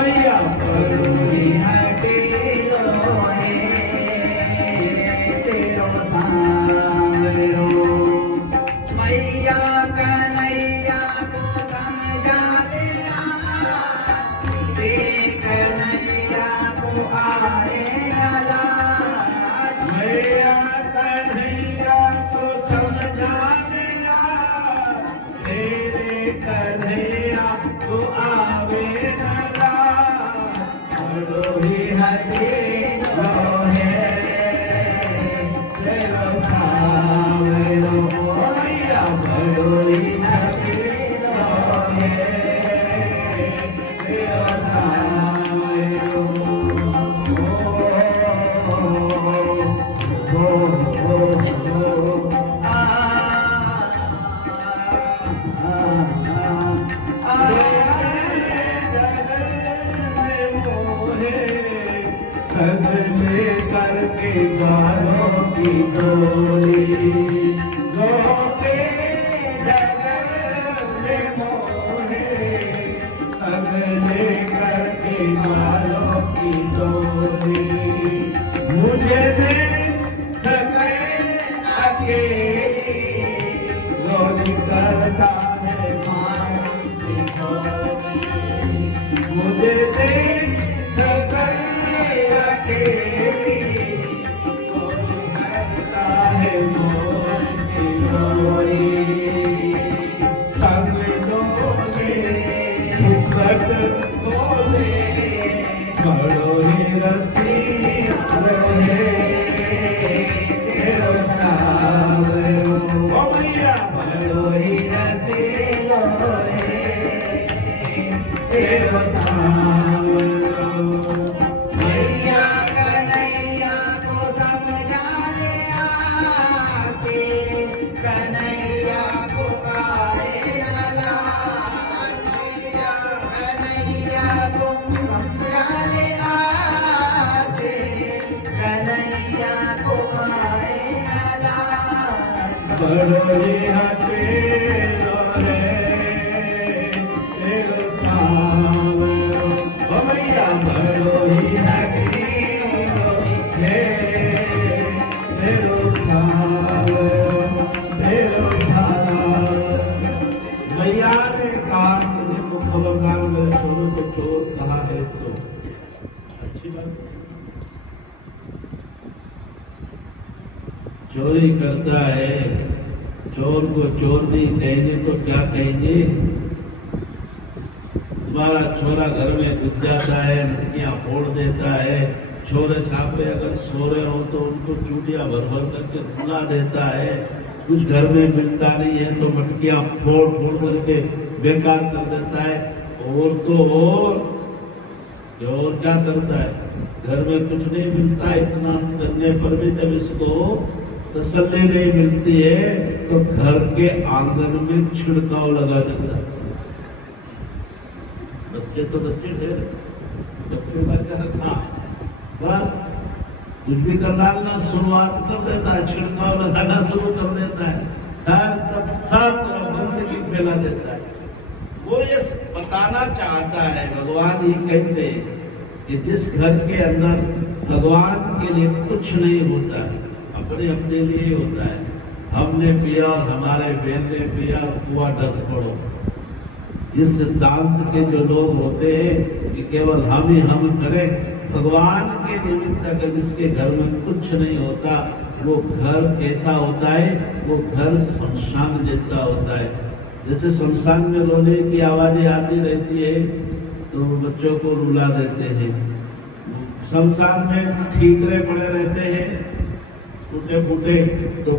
मैया भड़ोही हटेलो रे तेरो सांवरो मैया कन्हैया को समझा लिया ते कन्हैया को आए नला मैया कन्हैया को समझा देना तेरे कन्हैया को आवे नला भड़ोही हटेलो है तेरो सांवरो मैया भड़ोही हटेलो है तेरो सांवरो सगले करके बालों की डोली गोपे जगत में मोहे सगले करके बालों की डोली मुझे दे सके अकेली डोली करता है मानव की डोली मुझे दे सके अकेली डोली करता है मोर की डोली संग डोले फुकट डोले भड़ोही रस्सी रहे तेरो सांवरो ओ मैया भड़ोही हसीलो रे तेरो सांवरो मैया कन्हैया को समझा लिया तेरे कन्हैया को आए नला मैया कन्हैया को समझा लिया तेरे कन्हैया को आए नला भड़ोही हटेलो रे तेरो सांवरो ओ मैया भड़ोही हटेलो रे तेरो सांवरो तेरो सांवरो मैया ने कहा कि देखो खबरदार मेरे छोरों को चोर कहा है तो अच्छी बात है। चोरी करता है चोर को चोर नहीं कहेंगे तो क्या कहेंगे तुम्हारा छोरा घर में घुस जाता है मटकियां फोड़ देता है छोरे छापे अगर सो रहे हो तो उनको चूड़ियां भर भर करके धुला देता है कुछ घर में मिलता नहीं है तो मटकियां फोड़ फोड़ करके बेकार कर देता है और तो और क्या करता है घर में कुछ नहीं मिलता इतना करने पर भी जब इसको तसल्ली नहीं मिलती है तो घर के आंगन में छिड़काव लगा देता है बच्चे तो बच्चे थे बच्चे का क्या रखा बस कुछ भी करना ना शुरुआत कर देता है छिड़काव लगाना शुरू कर देता है सब तरफ गंदगी फैला देता है वो ये बताना चाहता है भगवान ये कहते हैं कि जिस घर के अंदर भगवान के लिए कुछ नहीं होता है अपने अपने लिए ही होता है हमने पिया और हमारे बेटे ने पिया कुआ 10 पड़ो इस सिद्धांत के जो लोग होते हैं कि केवल हम ही हम करें भगवान के निमित्त अगर जिसके घर में कुछ नहीं होता वो घर कैसा होता है वो घर शमशान जैसा होता है जैसे शमशान में रोने की आवाजें आती रहती है तो बच्चों को रुला देते हैं शमशान में ठीकरे पड़े रहते हैं टूटे फूटे तो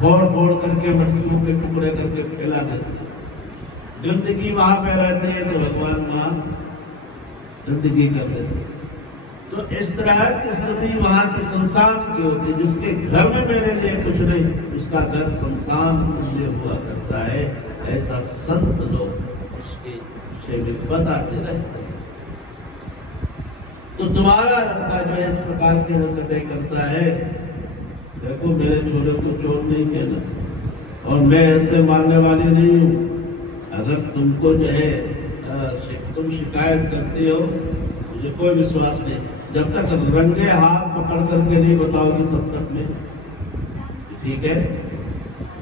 फोड़ फोड़ करके मटकियों के टुकड़े करके फैला देते हैं गंदगी वहां पे रहते हैं तो भगवान वहां गंदगी कर देते हैं तो इस तरह की स्थिति वहां के संसार की होती है जिसके घर में मेरे लिए कुछ नहीं उसका घर संसार लिए हुआ करता है ऐसा संत लोग उसके विषय में बताते रहते हैं तो तुम्हारा लड़का जो इस प्रकार की हरकतें करता है देखो मेरे छोरे को चोर नहीं कहना और मैं ऐसे मानने वाली नहीं हूँ अगर तुमको जो है तुम शिकायत करते हो, मुझे कोई विश्वास नहीं। जब तक रंगे हाथ पकड़ करके नहीं बताओगी तब तक नहीं। ठीक है।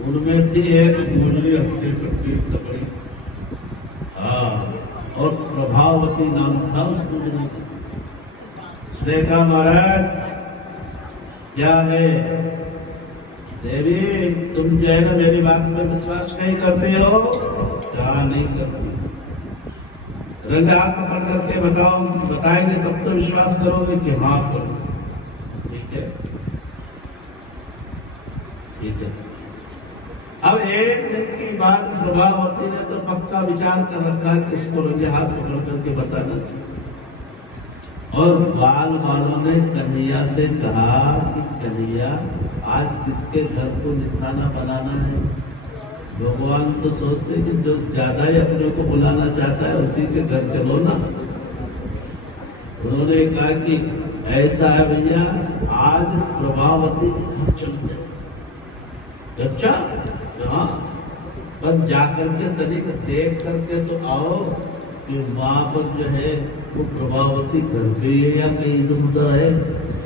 उनमें थी एक गुजरी हफ्ते पट्टी तकड़ी, हाँ, और प्रभावती नाम था उस गुजरी का। उसने कहा महाराज क्या है देवी, तुम जो है ना मेरी बात में विश्वास नहीं करते हो? क्या नहीं करती? रंग हाथ पकड़ करके बताओ, बताएंगे तब तो विश्वास करोगे कि हाँ करो। ठीक है, ठीक है। अब एक दिन की बात प्रभावती ने तो पक्का विचार कर रखा कि इसको रंगे हाथ पकड़ करके बताना। और बाल वालों ने कन्हैया से कहा कि कन्हैया आज किसके घर को निशाना बनाना है? भगवान तो सोचते कि जो ज्यादा ही अपने को बुलाना चाहता है उसी के घर चलो ना। उन्होंने कहा कि ऐसा है भैया, आज प्रभावती के घर चलते। अच्छा, हाँ, बस जाकर के तनिक देख करके तो आओ कि वहां पर जो है वो प्रभावती घर पे है या कहीं इधर है।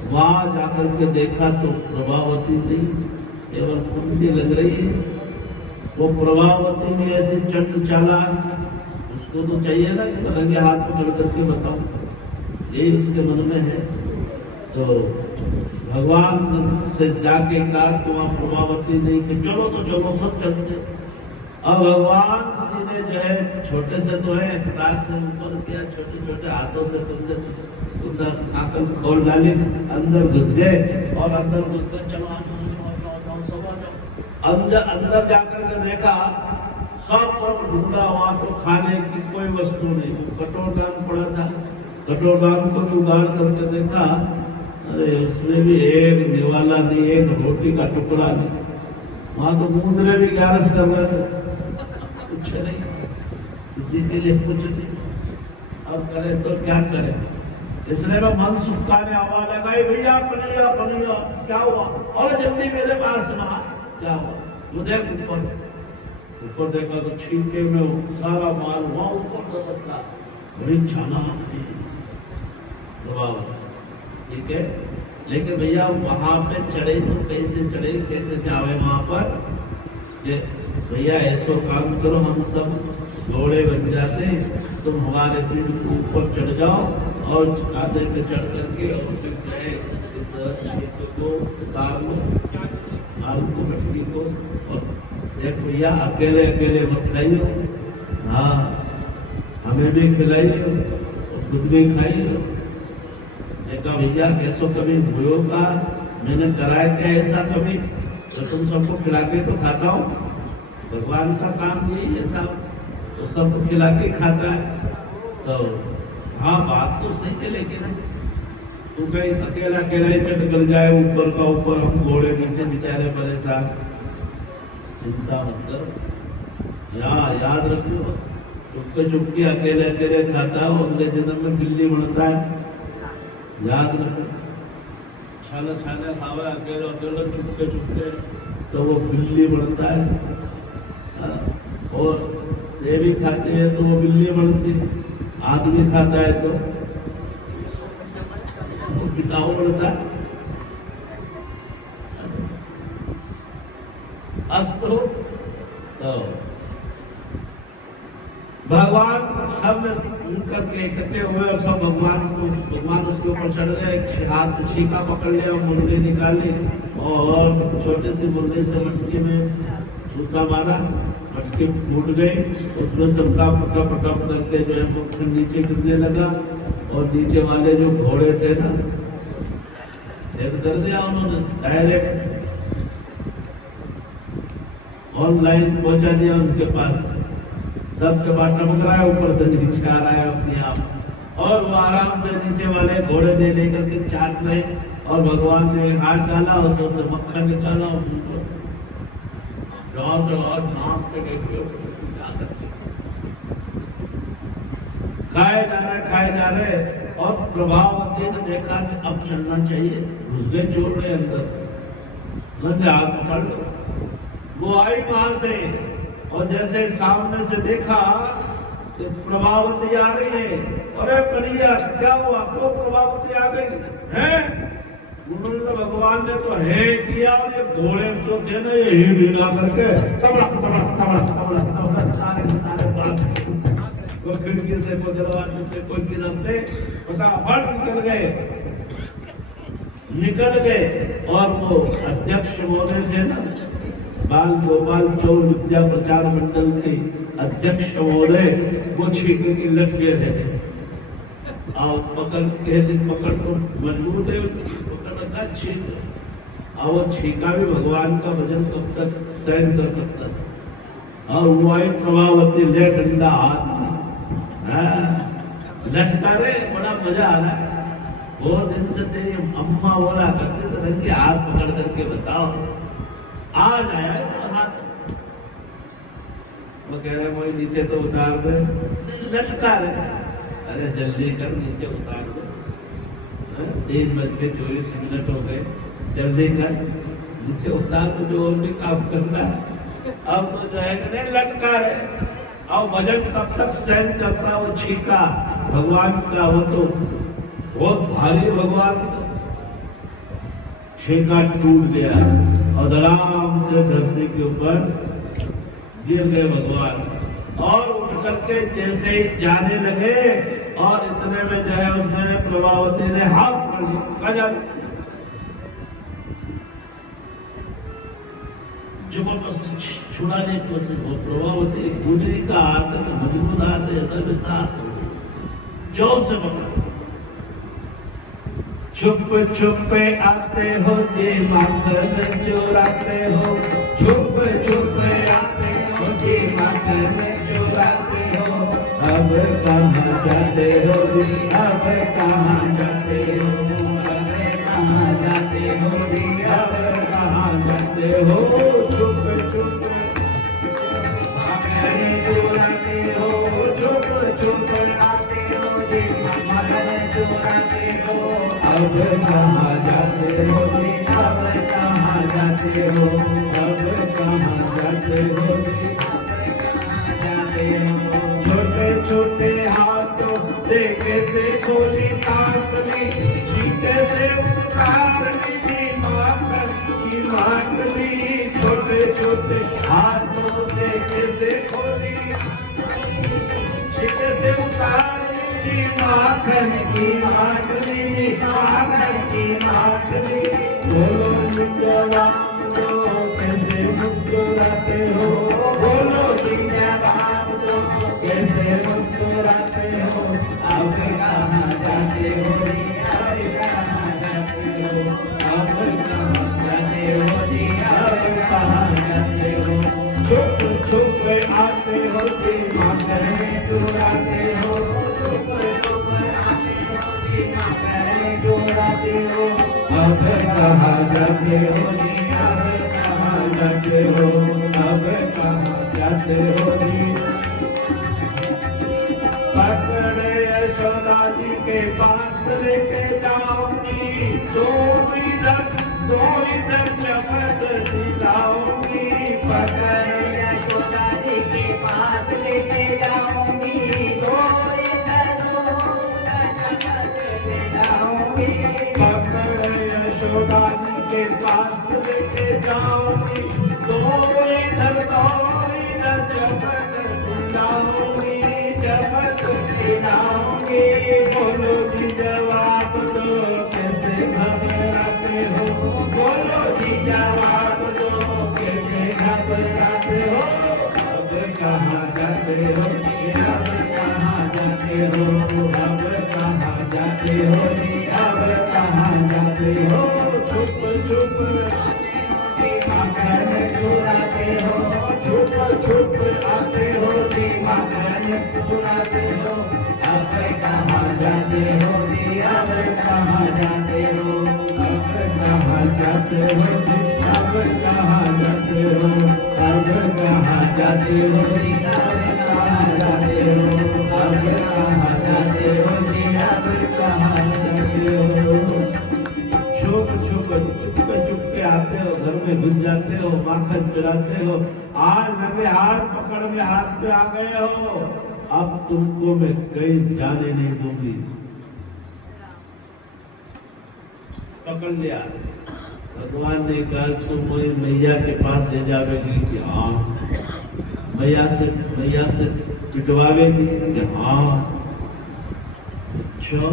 वहां जाकर के देखा तो प्रभावती नहीं, केवल सुंदर लग रही है। वो प्रभावती में ऐसे चंड चाला, उसको तो चाहिए ना कि रंगे हाथ पकड़ करके बताओ, यही उसके मन में है। तो भगवान से जाके कहा तो वहां प्रभावती नहीं कि चलो तो चलो सब चलते। अब भगवान श्री ने जो है छोटे से तो है फटाक से ऊपर किया, छोटे छोटे हाथों से उधर आंखों खोल डाली, अंदर घुस गए और अंदर घुस गए। चलो आ जाओ सब आ जाओ। अंदर जाकर के देखा सब तरफ ढूंढा, वहां तो खाने की कोई वस्तु नहीं। कटोरदान पड़ा था, कटोरदान को भी उगाड़ करके देखा, अरे उसमें भी एक निवाला नहीं, एक रोटी का टुकड़ा नहीं। वहां तो मुद्रे भी ग्यारस कर रहे थे, कुछ नहीं, किसी के लिए कुछ नहीं। अब करे तो क्या करे? इसलिए मैं मन सुखाने आवाज लगाई, भैया पनिया पनिया, क्या हुआ? और जल्दी मेरे पास में आ। क्या हुआ? वो देख ऊपर देखा तो छींके में सारा माल वहां ऊपर था, बड़ी चालाक है। ठीक है, लेकिन भैया वहां पे चढ़े तो कैसे चढ़े, कैसे से आवे वहां पर? भैया ऐसो काम करो, हम सब घोड़े बन जाते, तुम हमारे पीठ के ऊपर चढ़ जाओ और कांधे पे चढ़ करके और फिर गए इस छेद को उतार लो, आलू को मटकी को। और देख भैया अकेले अकेले मत खाइयो, हाँ हमें भी खिलाइए और खुद भी खाइए। देखा भैया कैसो कभी हुए का, मैंने कराया क्या ऐसा कभी? तो तुम सबको खिला के तो खाता हूँ, भगवान का काम यही है साहब, तो सबको खिला के खाता है। तो हाँ बात तो सही है, लेकिन तू कहीं अकेला अकेला ही चढ़ कर जाए ऊपर का ऊपर, हम घोड़े नीचे बेचारे परेशान। चिंता मत करो, यहाँ याद रखो, चुपके चुपके अकेले अकेले खाता हो, अगले जन्म में बिल्ली बनता है, याद रखो। छाले छाले खावे अकेले अकेले चुपके चुपके तो वो बिल्ली बनता है। और देवी खाते हैं तो वो बिल्ली बनती, आदमी खाता है तो वो पिताओ बनता है। अस्तु, तो भगवान सब मिलकर के इकट्ठे हुए और सब भगवान उसके ऊपर चढ़ गए। हाथ से छीका पकड़ लिया, मुर्गी निकाली और छोटे से मुर्गे से मटकी में झूठा मारा, मटकी फूट गई, उसमें सबका पका पका करके जो है वो नीचे गिरने लगा। और नीचे वाले जो घोड़े थे ना, एक कर दिया उन्होंने, डायरेक्ट ऑनलाइन पहुंचा दिया उनके पास। सब टमाटर बकरा है, ऊपर से हिचका रहा है अपने आप, और वो आराम से नीचे वाले घोड़े दे लेकर के चाट रहे। और भगवान ने हाथ डाला, उसमें से मक्खन निकाला और गाँव से और नाक पे खाए जा रहे। और प्रभावती ने देखा कि अब चलना चाहिए, घुस गए चोर रहे अंदर, हाथ पकड़ लो। वो आई वहां से और जैसे सामने से देखा कि प्रभावती आ रही है। अरे कन्हैया क्या हुआ, तो प्रभावती आ गई है। उन्होंने तो भगवान ने तो है किया, और ये घोड़े जो थे ना ये ही बिना करके तबड़ा तबड़ा तबड़ा तबड़ा तबड़ा सारे बात कोई खिड़की से, कोई दरवाजे से, कोई किधर से फटाफट निकल गए। और वो अध्यक्ष महोदय थे ना, बाल गोपाल चौर विद्या प्रचार मंडल के अध्यक्ष महोदय, वो छींके के लग गए थे। और पकड़ तो मजबूत है, पकड़ रखा छींक। और वो छींका भी भगवान का भजन कब तक सहन कर सकता था। और वो आई प्रभावती ले डंडा हाथ में लटका रे, बड़ा मजा आ रहा है। बहुत दिन से तेरी अम्मा बोला करते थे रंगे हाथ पकड़ करके बताओ, आज आया तो हाथ। वो कह रहे कोई नीचे तो उतार दे, लटका रहे। अरे जल्दी कर, नीचे उतार दे, 3:24 हो गए, जल्दी कर नीचे उतार दो, जो और भी काम करना है। अब तो जो है कि नहीं लटका रहे। और भजन तब तक सहन करता वो छीका भगवान का, वो तो बहुत भारी भगवान का। छीका टूट गया और धड़ाम से धरती के ऊपर गिर गए भगवान। और उठ करके जैसे ही जाने लगे, और इतने में जो है उसने प्रभावती ने हाथ पकड़ लिया, जबरदस्ती छुड़ाने की कोशिश। प्रभावती गुजरी का हाथ मजबूत हाथ है, ऐसा वैसा हाथ जोर से पकड़ा। छुप छुप आते हो जी माखन चुराते हो, छुप छुप आते हो जी माखन चुराते हो। अब कहाँ जाते हो जी, अब कहाँ जाते हो, अब कहाँ जाते हो जी, अब कहाँ जाते हो। छुप छुप माखन चुराते हो, छुप छुप आते हो जी माखन चुराते हो। अब कहाँ जाते हो जी, अब कहाँ जाते हो, अब कहाँ जाते हो जी, अब कहाँ जाते हो। छोटे छोटे हाथों से कैसे खोली सांकली, छींटे से उतार ली माखन की माखनी। छोटे छोटे हाथों से कैसे खोली, छींटे से उतार माखन की माखनी, माखन की माखनी। बोलो जवाब दो कैसे मुस्कुराते हो, बोलो जवाब दो कैसे मुस्कुराते हो। अब कहाँ जाते हो जी, अब कहाँ जाते हो, अब कहाँ जाते हो जी, अब कहाँ जाते हो। छुप छुप आते हो जी माखन चुराते हो, चुराते हो। अब कहाँ जाते हो जी, अब कहाँ जाते हो, अब कहाँ जाते हो जी। पकड़े यशोदा जी के पास लेके जाऊंगी, दो इधर चपत दिलाऊंगी। पकड़े यशोदा जी के पास लेके जाऊंगी, दो इधर चपत दिलाऊंगी। पकड़े यशोदा जी के पास लेके जाऊंगी, दो इधर चपत दिलाऊंगी, चपत दिलाऊंगी। बोलो जी जवाब दो कैसे घबराते हो, बोलो जी जवाब दो कैसे घबराते हो। अब कहाँ जाते हो जी, अब कहाँ जाते हो, अब कहाँ जाते हो जी, अब कहाँ जाते हो। छुप छुप माखन चुराते हो, छुप छुप आते हो जी माखन चुराते हो। अब कहाँ जाते हो जी, अब कहाँ जाते हो, अब कहाँ जाते हो जी, अब कहाँ जाते हो, अब कहाँ जाते हो जी, अब कहाँ जाते हो, अब कहाँ जाते हो जी, अब कहाँ जाते हो। छुप छुप के आते हो, घर में घुस जाते हो, माखन चुराते हो। आज लगे हाथ पकड़ में हाथ पे आ गए हो, अब तुमको मैं कहीं जाने नहीं दूंगी। पकड़ लिया। भगवान ने कहा तुम मुझे मैया के पास ले जावेगी कि हाँ, मैया से पिटवावेगी कि हाँ। अच्छा,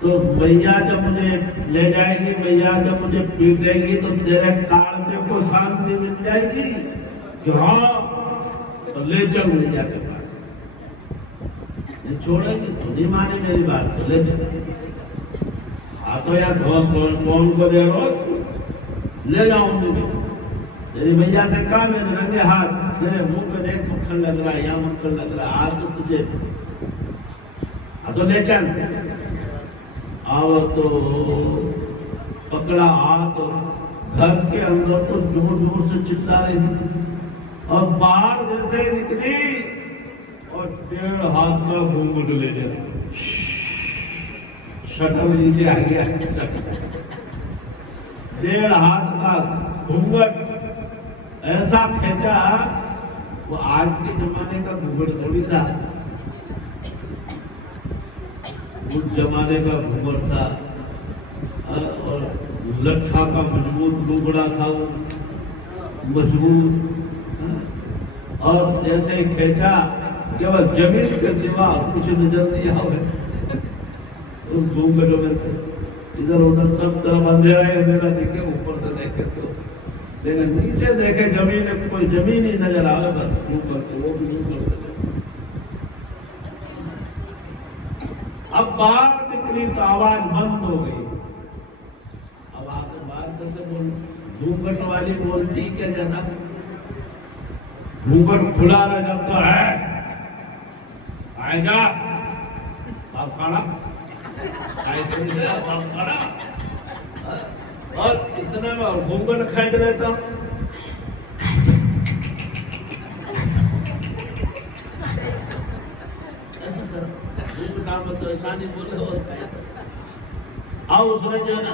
तो मैया जब मुझे ले जाएगी, मैया जब मुझे पीटेगी तो तेरे कांटे को शांति मिल जाएगी कि हाँ, तो ले चल मैया के पास। नहीं छोड़ेगी तो नहीं माने मेरी बात, तो ले चल। तो यार कौन को दे रोज ले जाऊंगी तेरी मैया से कहा मैंने रंगे हाथ, मेरे मुंह पे देख मक्खन लग रहा है, यहाँ मक्खन लग रहा है, आज तो तुझे तो ले चल। आओ तो पकड़ा हाथ, घर के अंदर तो जोर जोर से चिल्ला रही थी और बाहर जैसे निकली और 1.5 हाथ का घूंघट ले गया, शटर नीचे आ गया। 1.5 हाथ का घूंघट ऐसा फेंका, वो आज के जमाने का घूंघट थोड़ी था, उस जमाने का घूंघट था और लट्ठा का मजबूत लुगड़ा था, वो मजबूत। और जैसे ही फेंका केवल जमीन के सिवा कुछ नजर नहीं आवे। उस घूंघटों में इधर उधर सब तरफ अंधेरा ही अंधेरा दिखे, ऊपर से देखे तो, लेकिन नीचे देखे जमीन में कोई जमीन ही नजर आवे, बस ऊपर से वो भी ऊपर से। अब बाहर निकली तो आवाज बंद हो गई। अब आकर बात कैसे बोल, घूंघट वाली बोलती क्या ज्यादा, घूंघट खुला रह जाता है, आएगा आप खाना और इतना में घूंघट खींच लेता हूं। तो ऐसा नहीं बोले होता है। आओ उसने जो ना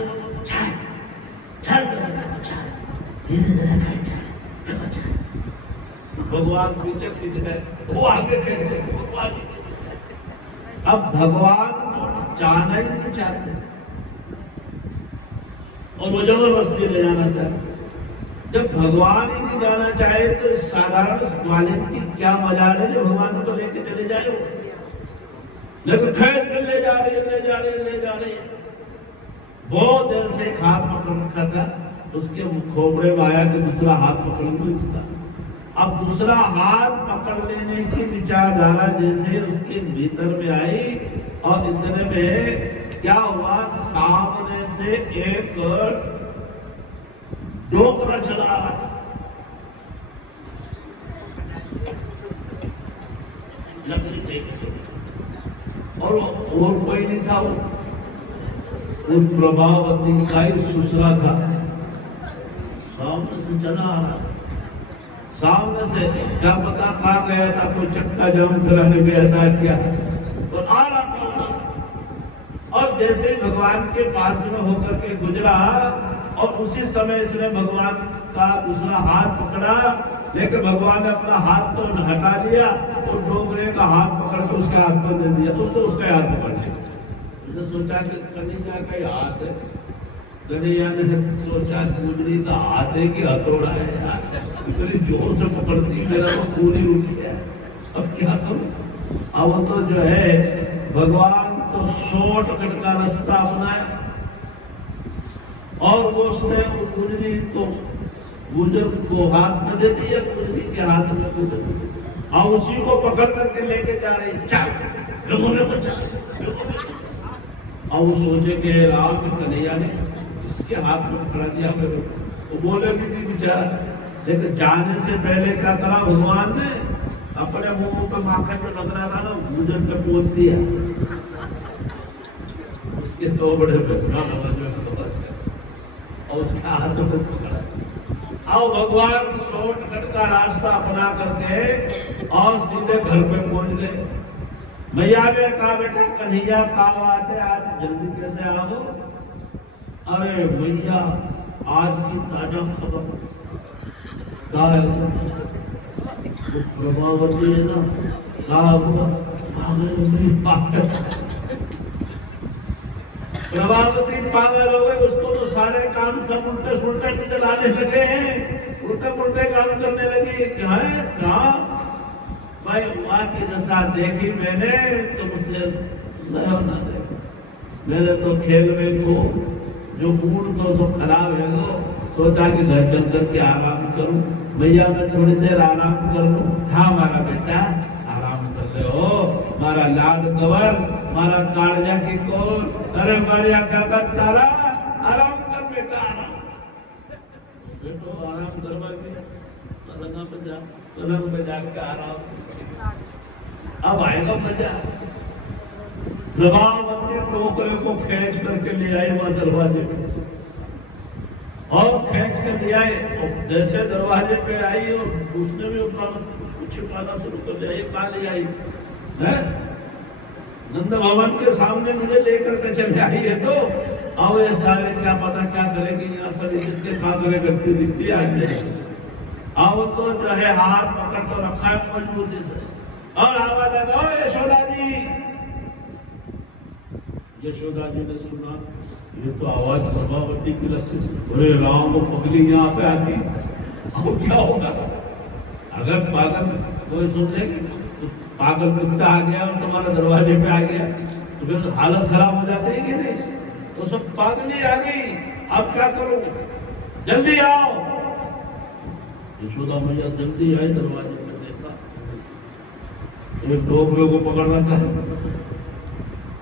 भगवान पीछे पीछे है, वो आगे कैसे, अब भगवान जाना ही नहीं चाहते और वो जबरदस्ती ले जाना चाहते। जब भगवान ही नहीं जाना चाहे तो साधारण वालिद की क्या मजा है जो भगवान को लेके चले जाए, लेकिन खैर कर ले जा रहे। बहुत देर से हाथ पकड़ रखा था, उसके खोपड़े में आया कि दूसरा हाथ पकड़ लो इसका। अब दूसरा हाथ पकड़ लेने की विचारधारा जैसे उसके भीतर में आई और इतने में क्या हुआ, सामने से एक डोकरा चला रहा था। और कोई नहीं था, वो प्रभावती का ही सुसरा था। सामने से चला आ रहा, सामने से क्या पता कहाँ गया था, कोई चक्का जाम कराने गया था क्या, तो आ रहा था उधर से। और जैसे भगवान के पास में होकर के गुजरा और उसी समय इसने भगवान का दूसरा हाथ पकड़ा, लेकिन भगवान ने अपना हाथ तो हटा लिया और डोकरे का हाथ पकड़ के उसके हाथ पर दे दिया, तो उसका हाथ पकड़ लिया। उसने सोचा कि कन्हैया का ही हाथ है, कन्हैया ने सोचा गुजरी का हाथ है कि हथौड़ा है यार, इतनी जोर से पकड़ती मेरा तो पूरी उठ गया, अब क्या करूं। अब तो जो है भगवान तो शॉर्टकट का रास्ता अपनाया और वो उसने गुजरी तो गुजर को हाथ में दे दिया, गुजरी के हाथ में गुजर और उसी को पकड़ करके लेके जा रहे, चल को चल। और वो सोचे कि राम के कन्हैया ने इसके हाथ में पकड़ा दिया, वो बोले भी नहीं बेचारा। लेकिन जाने से पहले क्या करा भगवान ने, अपने मुंह पे माखन में लग रहा था ना, गुजर पे पोत दिया उसके दो बड़े और उसके हाथ में पकड़ा। आओ भगवान शॉर्टकट का रास्ता अपना करके और सीधे घर पे पहुंच गए। मैया ने कहा बेटा कन्हैया कब आते, आज जल्दी कैसे आओ। अरे भैया आज की ताजा खबर प्रभावती है ना, प्रभावती पागल हो गए, उसको तो सारे काम सब उल्टे सुलटे चलाने लगे हैं, उल्टे पुल्टे काम करने लगे। क्या है कहा भाई वहां की दशा देखी मैंने, तुमसे न होना दे। मेरे तो खेल में को जो मूड तो सब खराब है, वो सोचा कि घर चल करके आराम करूं, भैया मैं थोड़ी देर आराम कर लूं। हाँ मारा बेटा आराम कर ले हो, मारा लाड कवर, मारा काड़जा की कोर, अरे बढ़िया क्या तारा आराम कर बेटा, आराम बेटो आराम करवा के पलंग पे जाके आराम। अब आएगा मजा। प्रभावती टोकरे को खींच करके ले आई वहां दरवाजे पे, और खींच के ले आए। जैसे दरवाजे पे आई और उसने भी उसको छिपाना शुरू कर दिया। ये कहा ले आई है, नंद भवन के सामने मुझे लेकर के चले आई है, तो अब ये सारे क्या पता क्या करेगी, यहाँ सब इसके सामने करती दिखती है। अब तो जो है हाथ पकड़ तो रखा है मजबूती से, और आवाज लगाओ यशोदा जी। यशोदा जी ने सुना ये तो आवाज प्रभावती की लगती। अरे राम वो पगली यहाँ पे आती, अब क्या होगा? अगर पागल कोई सुन लेगी, पागल कुत्ता आ गया और तुम्हारे दरवाजे पे आ गया तो फिर हालत खराब हो जाती है कि नहीं? तो सब पागली आ गई, अब क्या करूं, जल्दी आओ। यशोदा मैया जल्दी आई, दरवाजे पे देखा एक टोकरे को पकड़ रखा है।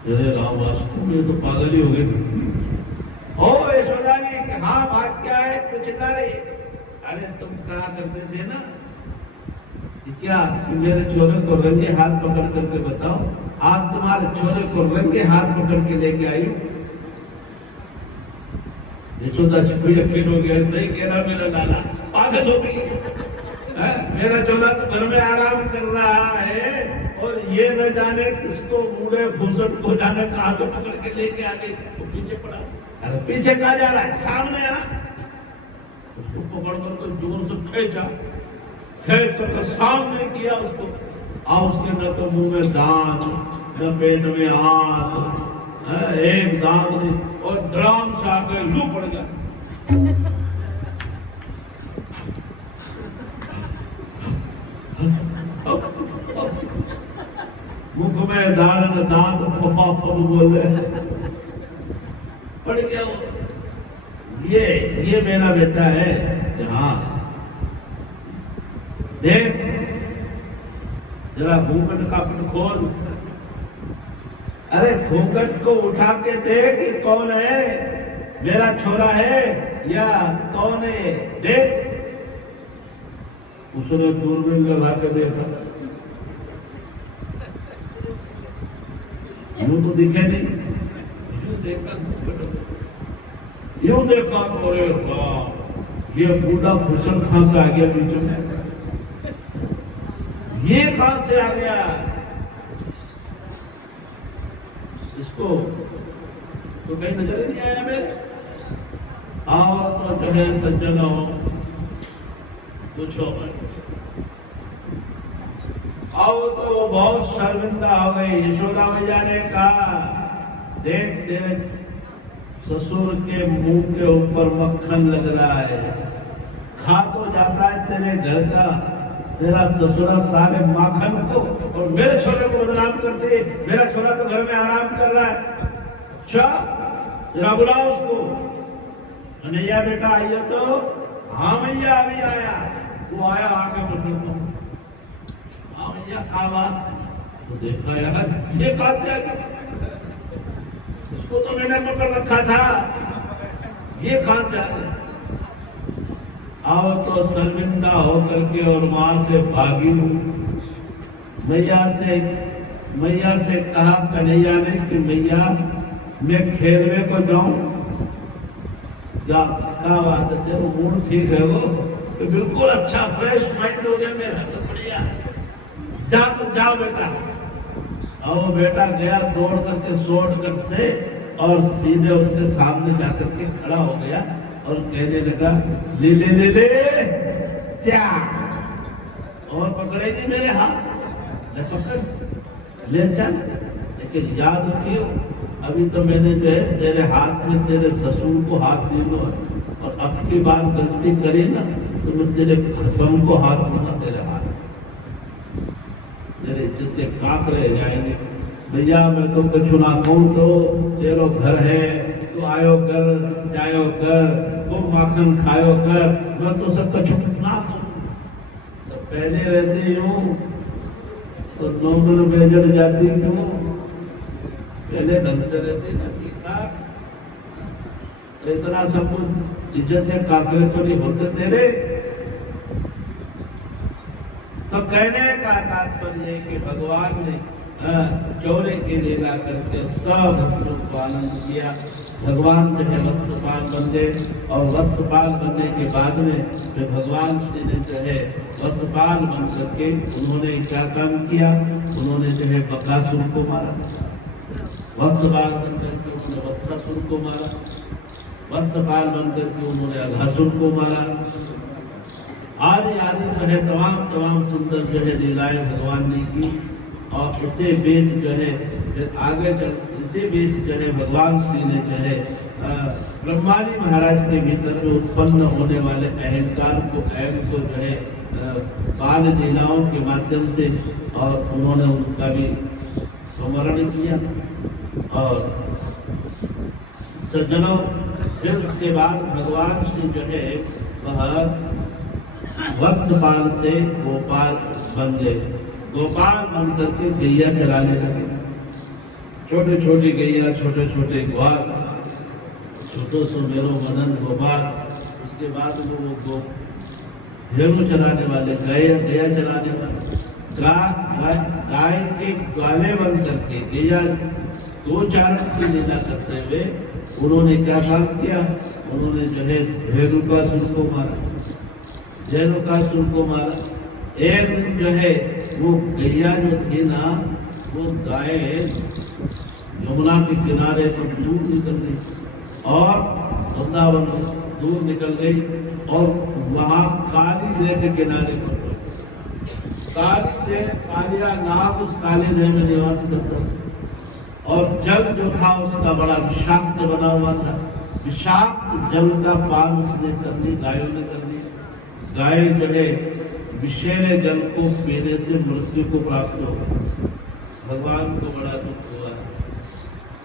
अरे राम वास्तव में तो पागल ही हो गए। ओ यशोदा जी हाँ बात क्या है, कुछ ना रही। अरे तुम कहा करते थे ना क्या मेरे छोरे को रंगे हाथ पकड़ करके बताओ, आज तुम्हारे छोरे को रंगे हाथ पकड़ के लेके आई। यशोदा जी को यकीन हो गया, सही कह रहा मेरा लाला, पागल हो गई। मेरा चोला तो घर में आराम कर रहा है और ये न जाने किसको बूढ़े भूषण को जाने कहा तो पकड़ के लेके आ गई। तो पीछे पड़ा, अरे पीछे कहा जा रहा है, सामने आ। उसको पकड़ कर तो जोर से खींचा, खींच कर सामने किया उसको। और उसके न तो मुंह में दांत, न पेट में आंत, एक दांत नहीं, और धड़ाम से आकर यूं पड़ गया। मुख में दांत दांत फपा फप बोले पड़ गया। ये मेरा बेटा है। हाँ देख जरा घूंघट का पट खोल। अरे घूंघट को उठा के देख कि कौन है, मेरा छोरा है या कौन है, देख। उसने दूरबीन लगा के देखा, यूं तो दिखे नहीं, यूं देखा तो अरे ये बूढ़ा भूषण कहां से आ गया बीच में, ये कहां से आ गया, इसको तो कहीं नजर ही नहीं आया मेरे। आओ तो जो है सज्जनों पूछो, आओ तो वो बहुत शर्मिंदा हो गई। यशोदा मैया ने कहा देख तेरे ससुर के मुंह के ऊपर मक्खन लग रहा है, खा तो जाता है तेरे घर का, तेरा ससुरा सारे माखन को और मेरे छोरे को बदनाम करते। मेरा छोरा तो घर में आराम कर रहा है। अच्छा जरा बुलाओ उसको। कन्हैया बेटा आइए तो। हाँ मैया अभी आया। वो आया आके बोलो हाँ भैया क्या बात। तो देखा यार ये बात है, उसको तो मैंने पकड़ रखा था, ये कहां से आ गया। आओ तो शर्मिंदा होकर के और मां से भागी हूं। मैया से कहा कन्हैया ने कि मैया मैं खेलने को जाऊं। क्या बात है, तेरा मूड ठीक है वो तो बिल्कुल अच्छा फ्रेश माइंड हो गया मेरा, तो बढ़िया। जा तो जाओ बेटा। और बेटा गया दौड़ करके शॉर्टकट से और सीधे उसके सामने जाकर के खड़ा हो गया और कहने लगा ले ले ले ले क्या और पकड़ेगी मेरे हाथ। पकड़ ले चल, लेकिन याद रखियो अभी तो मैंने जो है तेरे हाथ में तेरे ससुर को हाथ दे दो, और अब की बार गलती करे ना तो मैं तेरे कसम को हाथ दूंगा, तेरे हाथ तेरे इज्जत के कांप रह जाएंगे। भैया मैं तो कुछ ना कहूँ तो तेरो घर है, तो आयो कर जायो कर, वो माखन खायो कर, मैं तो सब कुछ ना कहूँ। तो पहले रहते हूँ तो नॉर्मल बेजड़ जाती क्यों, पहले ढंग से रहते ना ठीक ठाक। इतना सब कुछ इज्जत है, काफिले तो नहीं होते तेरे। तो कहने का तात्पर्य है कि भगवान ने चौरे के लीला करके सब भक्तों को आनंद किया। भगवान जो है वत्सपाल बन गए, और वत्सपाल बनने के बाद में फिर भगवान श्री ने जो है वत्सपाल बन करके उन्होंने क्या काम किया, उन्होंने जो है बकासुर को मारा। वत्सपाल बन करके उन्होंने वत्सासुर को मारा, वत्सपाल बन करके उन्होंने अघासुर को मारा। आदि आदि जो है तमाम सुंदर जो है लीलाएं भगवान ने की। और इसे बेच जो है फिर आगे चल, इसे बेच जो है भगवान श्री ने जो है ब्रह्मा जी महाराज के भीतर में उत्पन्न होने वाले अहंकार को जो है बाल लीलाओं के माध्यम से, और उन्होंने उनका भी स्मरण किया। और सज्जनों फिर उसके बाद भगवान श्री जो है वह वत्सपाल से गोपाल बन गए। गोपाल बन करके गैया चलाने लगे, छोटे छोटे गैया, छोटे छोटे ग्वाल, छोटो सो मेरो मदन गोपाल। उसके बाद वो भेड़ू चलाने वाले, गैया चलाने वाले, गाय के ग्वाले बन करके गैया दो चारण की लीला करते हुए उन्होंने क्या काम किया, उन्होंने जो है धेनुकासुर को मारा, धेनुकासुर को मारा। एक दिन जो है वो गैया जो थी ना, वो गाय यमुना के किनारे पर दूर निकल गई, और वृंदावन दूर निकल गई, और वहां काली देह के किनारे पर कालिया नाग उस काली देह में निवास करता, और जल जो था उसका बड़ा विषाक्त बना हुआ था। विषाक्त जल का पान उसने कर ली, गायों ने कर ली। गाय जो है विषैले जल को पीने से मृत्यु को प्राप्त हो। भगवान को बड़ा दुख हुआ,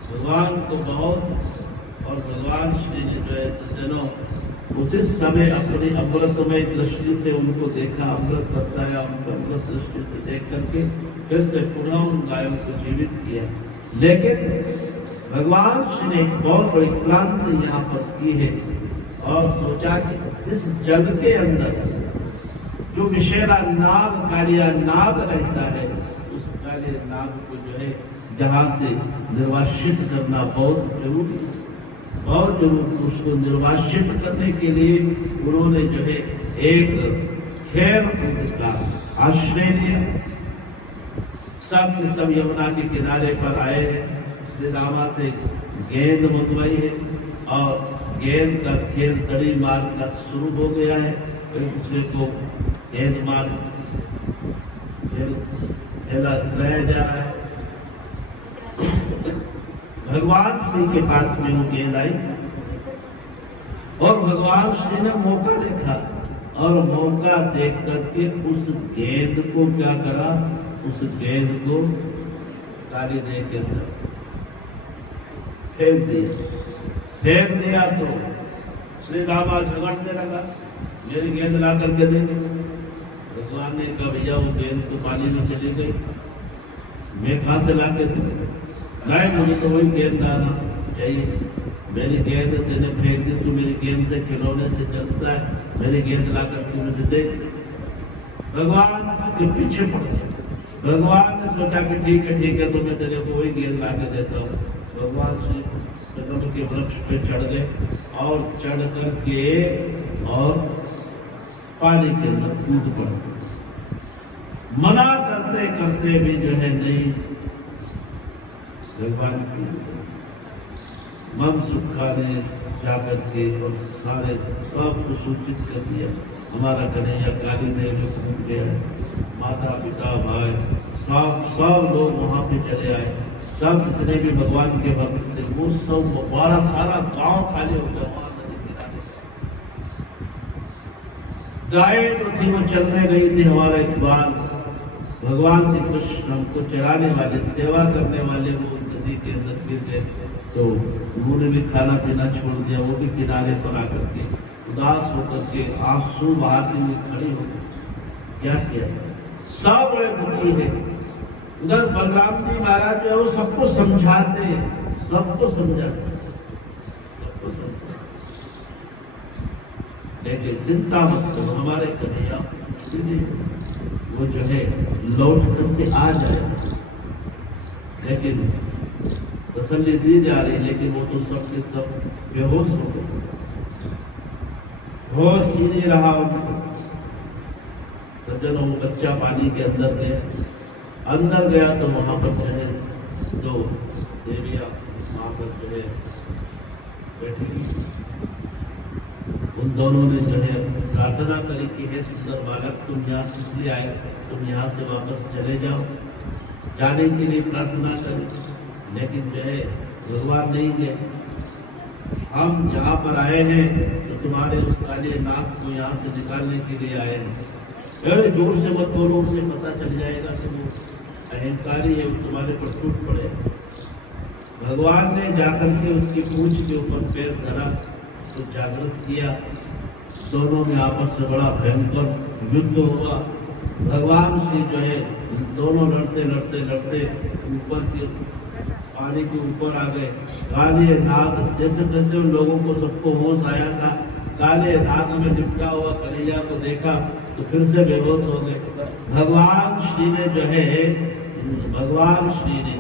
भगवान को बहुत। और भगवान श्री ने जो है सज्जनों उसी समय अपनी अमृतमय दृष्टि से उनको देखा, अमृत बताया, उनको अमृत दृष्टि से देख करके फिर से पुनः उन गायों को जीवित किया। लेकिन भगवान श्री ने एक बहुत बड़ी क्रांति यहाँ पर की है, और सोचा कि इस जल के अंदर जो विषैला नाग, कालिया नाग रहता है, उस काले नाग को जो है जहाँ से निर्वासित करना बहुत जरूरी, बहुत जरूरी। उसको निर्वासित करने के लिए उन्होंने जो है एक खेल का आश्रय लिया। सब के सब यमुना के किनारे पर आए हैं, श्री रामा से गेंद मंगवाई है, और गेंद का खेल दड़ी मार का शुरू हो गया है। एक दूसरे को गेंद मार खेला जा रहा है। भगवान श्री के पास में वो गेंद आई, और भगवान श्री ने मौका देखा, और मौका देख करके उस गेंद को क्या करा, उस गेंद को काली देह के अंदर फेंक दिया। तो श्री रामा झगड़ने लगा, मेरी गेंद ला करके दे। भगवान ने कहा भैया वो गेंद तो पानी में चली गई, मैं कहाँ से ला के दूँ? नहीं, मुझे तो वही गेंद लाना चाहिए। मेरी गेंद तेने फेंक दी, तू मेरी गेंद से खिलौने से चलता है, मेरी गेंद ला करके मुझे दे। भगवान के पीछे पड़ गए। भगवान ने सोचा कि ठीक है तो मैं तेरे को वही गेंद ला के देता हूँ। भगवान श्री कदम के वृक्ष पे चढ़ गए, और चढ़ करके और पानी के अंदर कूद पड़े। मना करते करते भी जो है नहीं, भगवान की मन सुखा ने जाकर के और सारे सबको सूचित कर दिया, हमारा कन्हैया काली देव में कूद गया है। माता पिता भाई सब लोग वहां पे चले आए। सब जितने भी भगवान के भक्त थे वो सब बड़ा सारा गांव खाली हो गया वहां नदी किनारे। गाय जो थी वो चलने गई थी हमारा इकबाल, भगवान श्री कृष्ण हमको चराने वाले सेवा करने वाले वो नदी के अंदर गिर गए, तो उन्होंने भी खाना पीना छोड़ दिया। वो भी किनारे पर आकर के उदास होकर के आंसू बहाती हुई खड़ी हो गई। क्या किया? सब बड़े दुखी है। उधर बलराम जी महाराज जो है वो सबको समझाते, सबको समझाते, लेकिन चिंता मत करो, हमारे कन्हैया वो जो है लौट करके आ जाए। लेकिन तसल्ली दी जा रही, लेकिन वो तो सबके सब बेहोश हो गए, होश ही नहीं रहा उनको। सज्जनों, वो बच्चा पानी के अंदर गया, अंदर गया तो वहां पर जो है जो देविया वहां पर जो है बैठी, उन दोनों ने जो है प्रार्थना करी कि हे सुंदर बालक, तुम यहाँ इसलिए आए, तुम यहाँ से वापस चले जाओ। जाने के लिए प्रार्थना करी, लेकिन जो है भगवान नहीं गए। हम यहाँ पर आए हैं तो तुम्हारे उस काले नाक को यहाँ से निकालने के लिए आए हैं। अरे जोर से मत बोलो, उसे पता चल जाएगा कि वो अहंकारी है, वो तुम्हारे पर टूट पड़े। भगवान ने जाकर के उसकी पूंछ के ऊपर पैर धरा तो जागृत किया। दोनों में आपस में बड़ा भयंकर युद्ध हुआ। भगवान श्री जो है दोनों लड़ते लड़ते लड़ते ऊपर के पानी के ऊपर आ गए। काले नाग, जैसे जैसे उन लोगों को सबको होश आया था, काले नाग में लिपटा हुआ कन्हैया को देखा तो फिर से बेहोश हो गए। भगवान श्री ने जो है भगवान श्री ने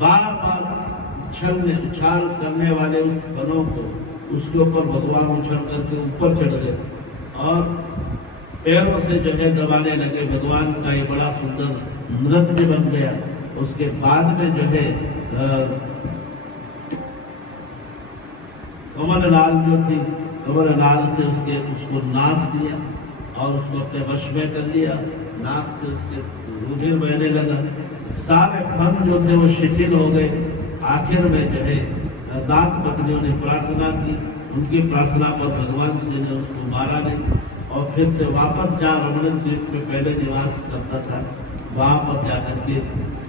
बार बार उछाल करने वाले उस बनों को उसके ऊपर भगवान उछल करके ऊपर चढ़ गए और पैरों से जो है दबाने लगे। भगवान का ये बड़ा सुंदर नृत्य बन गया। उसके बाद में जो है कमल लाल जो थी, कमल लाल से उसको नाच दिया और उसको अपने वश में कर लिया। नाक से उसके रुधिर बहने लगा, सारे फन जो थे वो शिथिल हो गए। आखिर में जो है दांत पत्नियों ने प्रार्थना की, उनकी प्रार्थना पर भगवान श्री ने उसको मारा नहीं और फिर से वापस जहाँ रमण द्वीप में पहले निवास करता था वहां पर जाकर के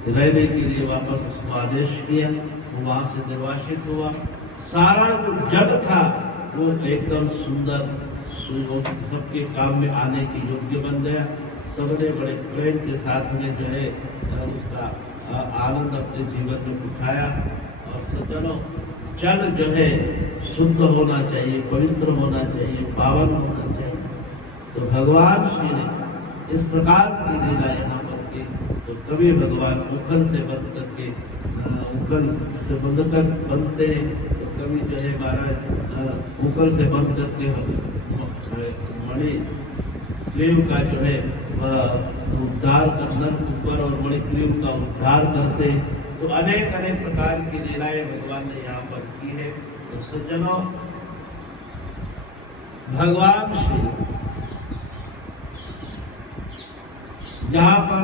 रहने के लिए वापस उसको आदेश किया। वो वहां से निर्वासित हुआ। सारा जो जग था वो एकदम सुंदर सबके काम में आने के योग्य बन गया। सबने बड़े प्रेम के साथ में जो है उसका आनंद अपने जीवन में उठाया। और सज्जनों, जल जो है शुद्ध होना चाहिए, पवित्र होना चाहिए, पावन होना चाहिए। तो भगवान श्री ने इस प्रकार की लीला यहाँ पर की। तो कभी भगवान उखल से बंध करके उखल से बनते हैं, तो कभी जो है महाराज उखल से बंध करके मणि क्लीव का जो है वह उद्धार करना ऊपर और मणि क्लीव का उद्धार करते। तो अनेक अनेक प्रकार की लीलाएं भगवान ने यहाँ पर की है। तो सज्जनों, भगवान श्री यहाँ पर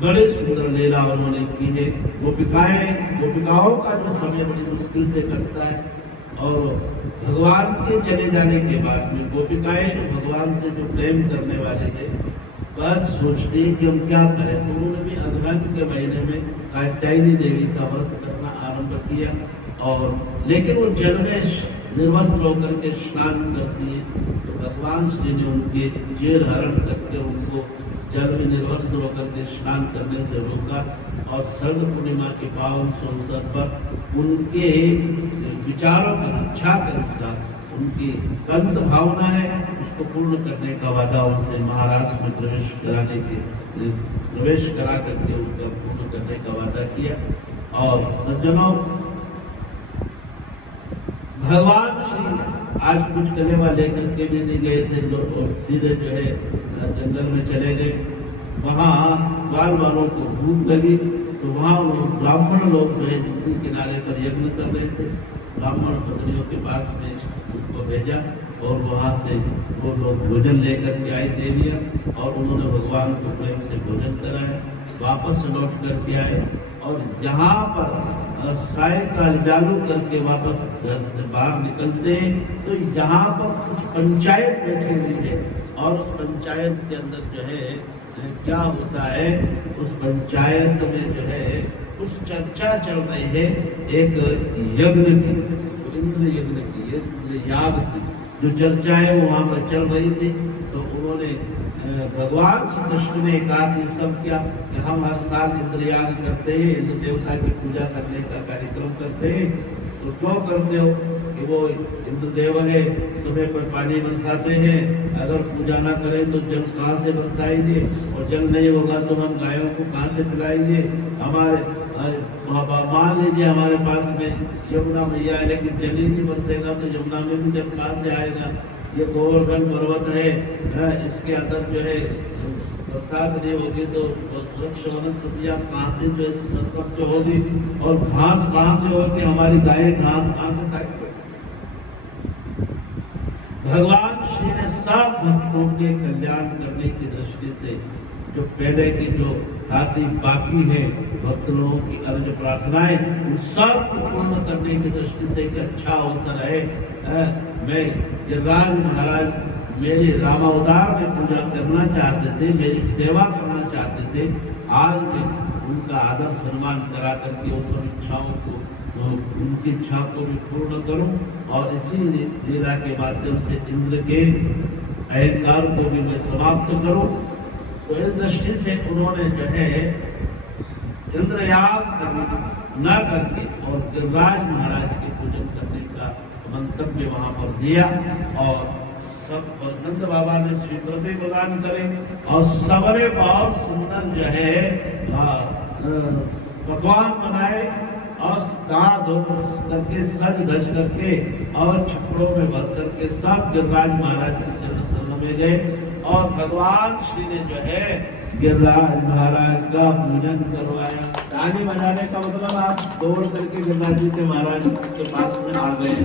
बड़े सुंदर लीला उन्होंने की है। गोपिकाओं का जो समय बड़ी मुश्किल से कटता है और भगवान के चले जाने के बाद में गोपिकाएं जो भगवान से जो प्रेम करने वाले थे बस सोचते हैं कि हम क्या करें। तो उन्होंने भी अगहन के महीने में कात्यायनी देवी का व्रत करना आरंभ किया। और लेकिन वो जल में निर्वस्त्र होकर के स्नान करती है। तो भगवान श्री ने उनके जेर हरण करके उनको जल में निर्वस्त्र होकर के स्नान करने से रोका। और शरद पूर्णिमा के पावन अवसर पर उनके विचारों की इच्छा के अनुसार उनकी अंत भावना है उसको पूर्ण करने का वादा उनसे महाराष्ट्र में प्रवेश करा करके उसका पूर्ण करने का वादा किया। और सज्जनों, भगवान श्री आज कुछ करने वाले करके भी नहीं गए थे और सीधे जो है जंगल में चले गए। वहाँ बाल बालों को भूख लगी तो वहाँ ब्राह्मण लोग जो है नदी किनारे पर यज्ञ कर रहे थे। ब्राह्मण पत्नियों के पास में उनको भेजा और वहाँ से वो लोग भोजन लेकर के आए देवियाँ, और उन्होंने भगवान को प्रेम से भोजन कराया। वापस लौट करके आए, और यहाँ पर सायकाल चालू करके वापस घर से बाहर निकलते हैं तो यहाँ पर कुछ पंचायत बैठी हुई है, और उस पंचायत के अंदर जो है क्या होता है, उस पंचायत में जो है कुछ चर्चा चल रही है एक यज्ञ की, इंद्र यज्ञ की, याग की जो चर्चा है वो वहाँ पर चल रही थी। तो उन्होंने भगवान श्री कृष्ण ने कहा कि सब क्या कि हम हर साल इंद्र याग करते हैं, इंद्र देवता की पूजा करने का कार्यक्रम करते हैं, तो क्यों करते हो कि वो इंद्र देव है, समय पर पानी बरसाते हैं, अगर पूजा ना करें तो जल कहाँ से बरसाएंगे, और जल नहीं होगा तो हम गायों को कहाँ से पिलाएंगे। हमारे मान लीजिए हमारे पास में यमुना मैया है, लेकिन जल ही नहीं बरसेगा तो यमुना में भी जल कहाँ से आएगा। ये गोवर्धन पर्वत है, इसके अंदर जो है बरसात नहीं होगी तो वृक्ष वनस्पतियाँ कहाँ से जो संतप्त होगी, और घास कहाँ से होगी, हमारी गायें घास कहाँ से खाएंगे। भगवान श्री ने सब भक्तों के कल्याण करने की दृष्टि से जो पहले की जो खाती बाकी है भक्त लोगों की अर्ज प्रार्थनाएं, उन सब को पूर्ण करने की दृष्टि से एक अच्छा अवसर है। मैं गिरिराज महाराज मेरे रामावतार में पूजा करना चाहते थे, मेरी सेवा करना चाहते थे। आज मैं उनका आदर सम्मान करा करके उस सब इच्छाओं को, उनकी इच्छा को भी पूर्ण करूं, और इसी लीला के माध्यम से इंद्र के अहंकार को भी मैं समाप्त करूं। तो इस दृष्टि से उन्होंने जो है इंद्रयाग न करके और गिरिराज महाराज के पूजन करने का मंतव्य वहां पर दिया, और सब नंद बाबा ने स्वीकृति प्रदान करे, और सबने बहुत सुंदर जो है पकवान बनाए, और दान धो करके सज धज करके और छपड़ों में भर करके सब गिरिराज महाराज के चरण शरण में गए, और भगवान श्री ने जो है गिरिराज महाराज का पूजन करवाया। ताली बजाने का मतलब आप दौड़ करके गिरिराज जी के महाराज के पास में आ गए।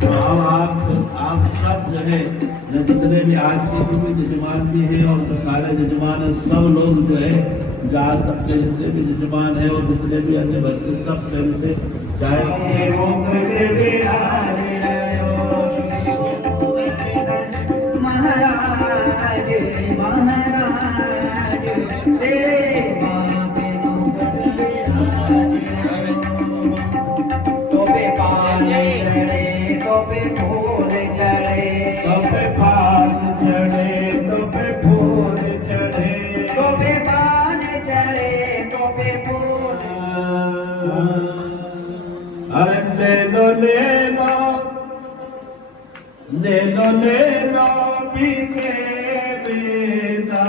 तो अब आप सब जो है जितने भी आज के भी जजमान भी है और जो सारे जजमान है, सब लोग जो है जहाँ तक के जितने भी जजमान है और जितने भी अन्य भक्त सब प्रेम से चाहे ले लो पीके बिना,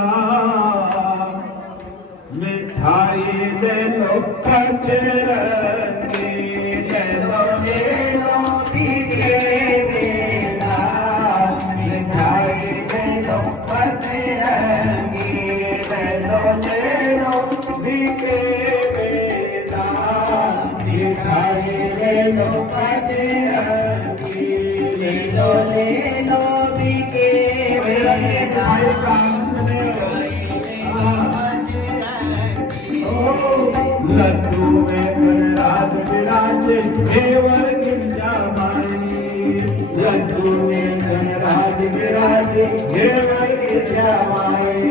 मिठाई ले लो कचरती, ले लो पीके बिना, मिठाई ले लो कचरती, ले लो पीके बिना, मिठाई ले लो कचरती, ले लो बीके बिना, लड्डू में गणराज विराजे घेवर गिरजा माई, लड्डू में गणराज विराजे घेवर गिरजा माई,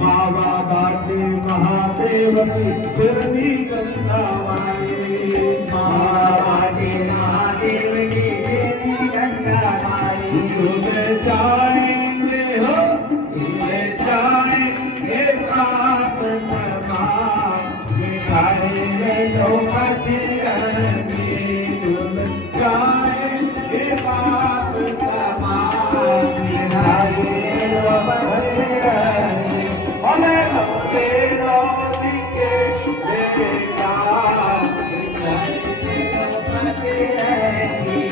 बाबा बाटी महादेव की फिरनी गंगा माई, बाबा बाटी महादेव की फिरनी गंगा माई, तुले जाएंगे हो तुले जाएंगे पाप तमाम, मिठाएंगे लो बजरंगी, तुले जाएंगे पाप तमाम, मिठाएंगे लो बजरंगी, हमें ले लो दिखे बेटा, मिठाएंगे लो बजरंगी,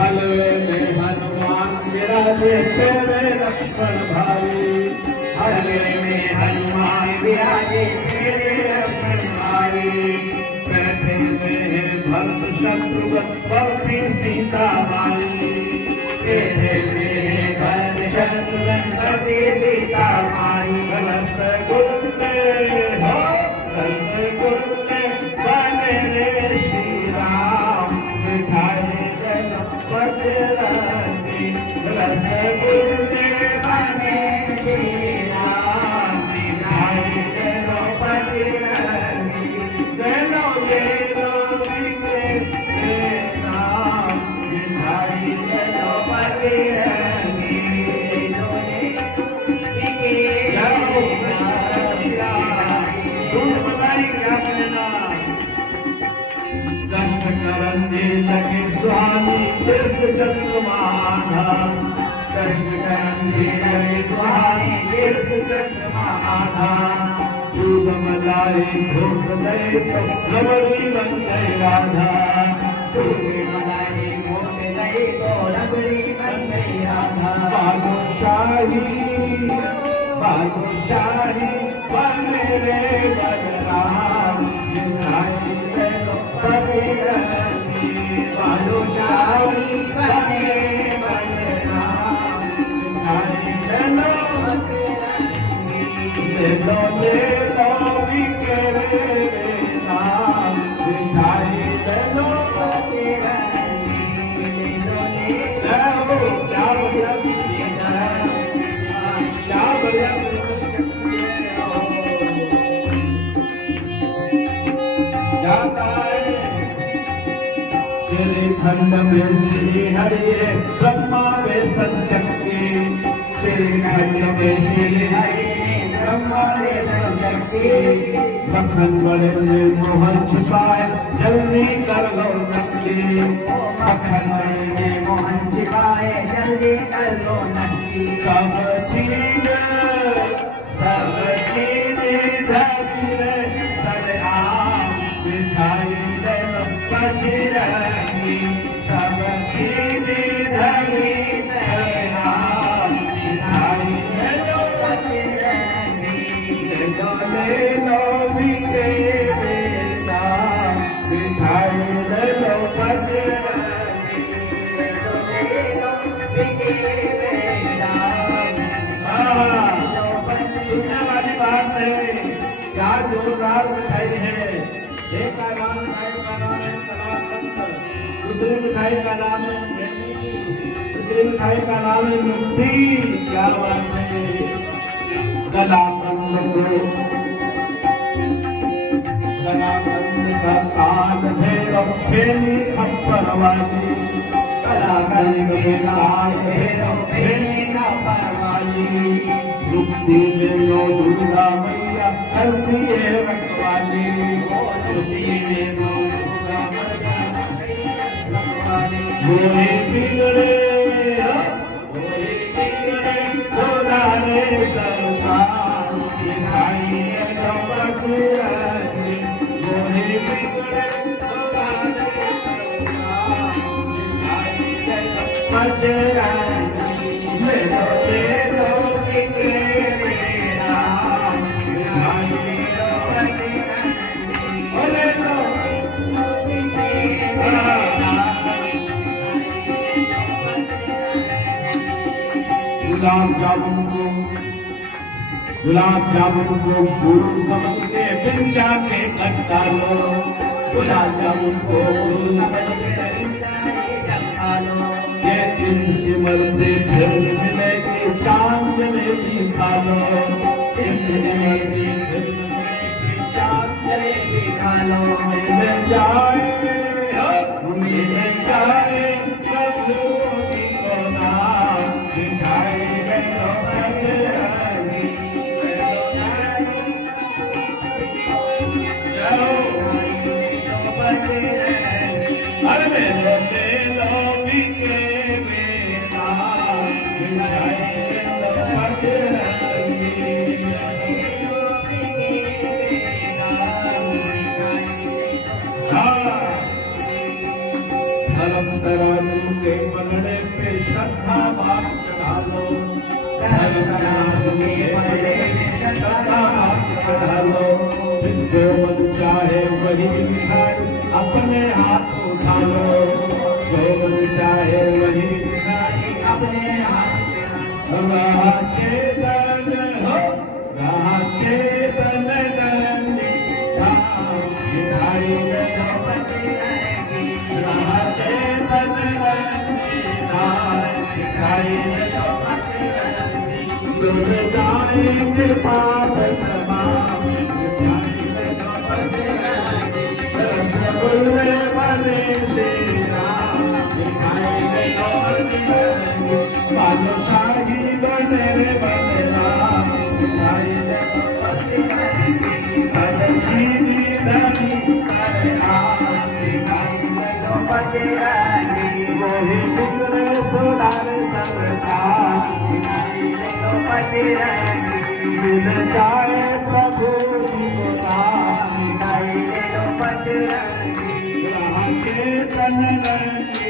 हलवे में हनुमान विराजे तेरे लक्ष्मण भाई, हलवे में हनुमान विराजे तेरे शत्रुघ्न सीता माई तेरे मेरे भरत शत्रुघ्न सीता माई रसगुल्ले हो रसगुल्ले बने रे श्री राम मिठाई गणपति रंगी रसगुल्ले बने श्री राम मिठाई गणपति रंगी देनो देनो बिके नाम मिठाई गणपति रंगी दूध बनाई क्या करना दष्ट करंदे लगे स्वामी तीर्थ चंद्रमाना दष्ट करंदे लगे स्वामी तीर्थ चंद्रमाना दूध मलाई धूप दे तो रमणी बन गई राधा दूध मलाई धूप दे तो रमणी बन गई राधा बादशाही बादशाही बने रे बलराम मिठाई गणपति रंगी बादशाही बने बलराम मिठाई गणपति ले लो बिके रे नाम मिठाई गणपति रंगी क्या बढ़िया क्या बढ़िया जाता है श्री खंड में श्री हरि ब्रह्मा में संचक्ति श्री खंड में श्री हरि ब्रह्मा में संचक्ति मक्खन बड़े मोहन छिपाए जल्दी कर लो नक्की मक्खन बड़े मोहन छिपाए जल्दी कर लो नक्की सब चीज धीरे सरे आम मिठाई ले लो पचरंगी सब चीज धीरे सरे आम मिठाई ले लो पचरंगी ले लो बिके बेटा मिठाई ले लो पचरंगी सुनने वाली बात है क्या जोरदार मिठाई है एक का नाम मिठाई का नाम है कलाकंद दूसरी मिठाई का नाम है मेहंदी तीसरी मिठाई का नाम है मुट्ठी क्या बात है कलाकंद का कान है और फेली खप्पर वाली कलाकंद में कान है और फेली खप्पर वाली मुक्ति में नो दुर्गा मैया करती है रखवाली मुक्ति में नो दुर्गा मैया रखवाली मोहे बिगड़े गोदारे सरकार मिठाई गणपति रंगी मोहे बिगड़े गोदारे सरकार मिठाई गणपति रंगी ले लो गुलाब जामुन को गुरु समझ के बिन जाके कट डालो गुलाब जामुन को गुरु समझ के ये इंद्र मरते फिर मिलेगी चांद जलेबी खा लो इंद्र मरते फिर मिलेगी चांद जलेबी खा लो मिल जाए प्रभु की को नाम मिठाई गणपति रंगी अरे लो बिके बेटा मिठाई गणपति रंगी धर्म तराजू के पलड़े पे श्रद्धा भाव चढ़ा लो धर्म तराजू के पलड़े पे श्रद्धा भाव चढ़ा लो जिनको मन चाहे वही मिठाई अपने हाथ उठा जाएंगे पाप तमाम बोलने वाले तेरा दिखाएंगे बादशाही बने बदला दिखाएंगे बदशीनी धनी करे वही बिगड़े सुधारे सरकार मिल जाए प्रभु के तन